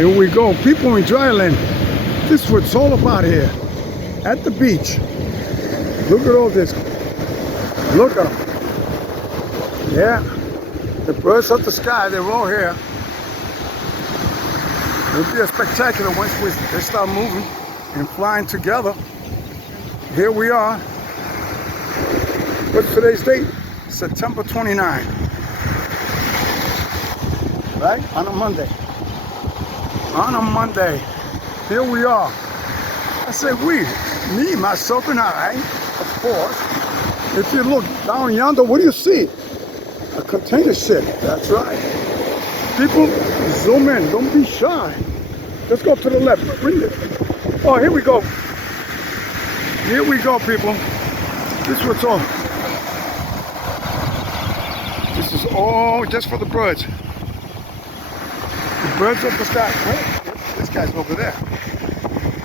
Here we go. People in dryland. This is what it's all about here. At the beach. Look at all this. Look at them. Yeah. The birds of the sky, they're all here. It'll be a spectacular once they start moving and flying together. Here we are. What's today's date? September 29. Right? On a Monday. On a Monday. Here we are. I say we, me, myself, and I, of course. If you look down yonder, what do you see? A container ship. That's right. People, zoom in. Don't be shy. Let's go to the left. Bring it. Oh, here we go. Here we go, people. This is what's all. This is all just for the birds. The birds of the sky. Wait, this guy's over there.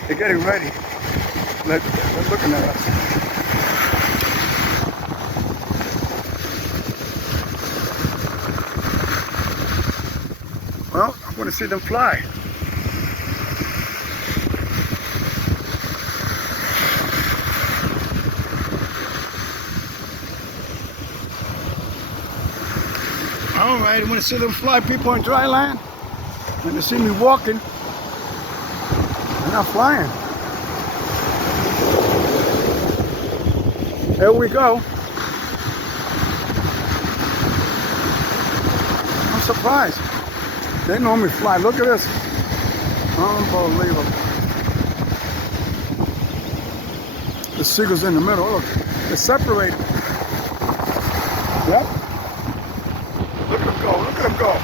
They're getting ready. They're looking at us. Well, I want to see them fly. All right, I want to see them fly. People in dry land. When they see me walking, they're not flying. There we go. I'm surprised. They normally fly. Look at this. Unbelievable. The seagulls in the middle. Look, they're separated. Yep. Look at them go. Look at them go.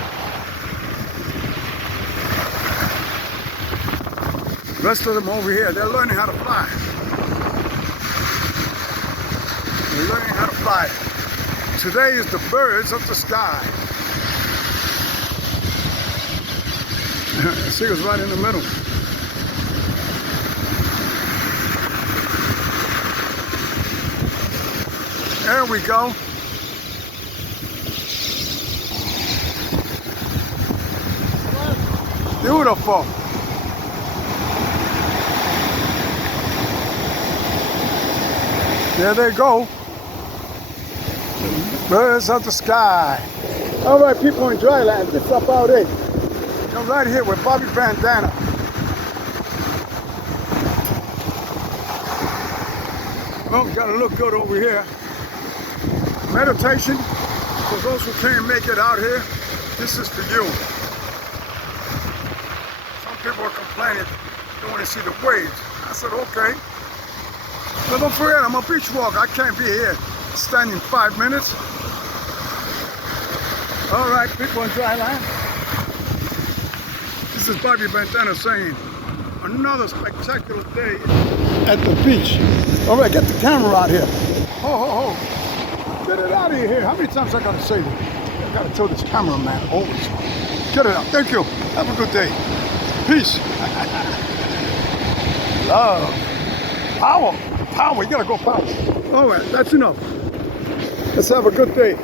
The rest of them over here, they're learning how to fly. They're learning how to fly. Today is the birds of the sky. The seagull's right in the middle. There we go. Beautiful. There they go. Birds of the sky. All right, people in dryland, this is about it. I'm right here with Bobby Bandana. Well, we gotta look good over here. Meditation, for those who can't make it out here, this is for you. Some people are complaining, they want to see the waves. I said, okay. But don't forget, I'm a beach walker. I can't be here standing 5 minutes. All right, people in dry land. This is Bobby Bandana saying, another spectacular day at the beach. All right, get the camera out here. Ho, ho, ho. Get it out of here. How many times I gotta say that? I gotta tell this cameraman always. Get it out. Thank you. Have a good day. Peace. Love. Power. Power. You gotta go power. All right, that's enough. Let's have a good day.